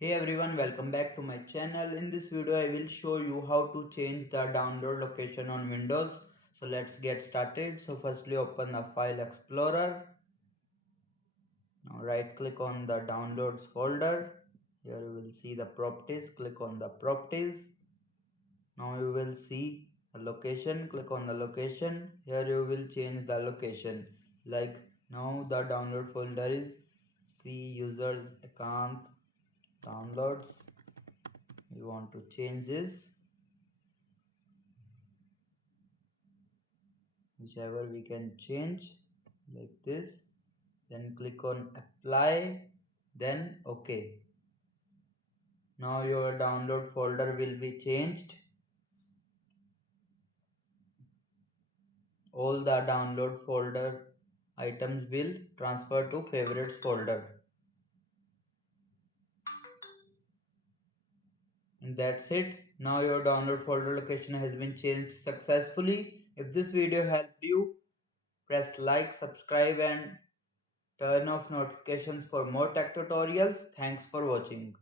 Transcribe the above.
Hey everyone, welcome back to my channel. In this video I will show you how to change the download location on Windows. So let's get started. So firstly open the file explorer. Now right click on the downloads folder. Here you will see the properties. Click on the properties. Now you will see the location. Click on the location. Here you will change the location. Like now the download folder is C users account downloads. You want to change this whichever we can change like this, then click on apply, then OK. Now your download folder will be changed. All the download folder items will transfer to favorites folder, and that's it. Now your download folder location has been changed successfully. If this video helped you, press like, subscribe and turn off notifications for more tech tutorials. Thanks for watching.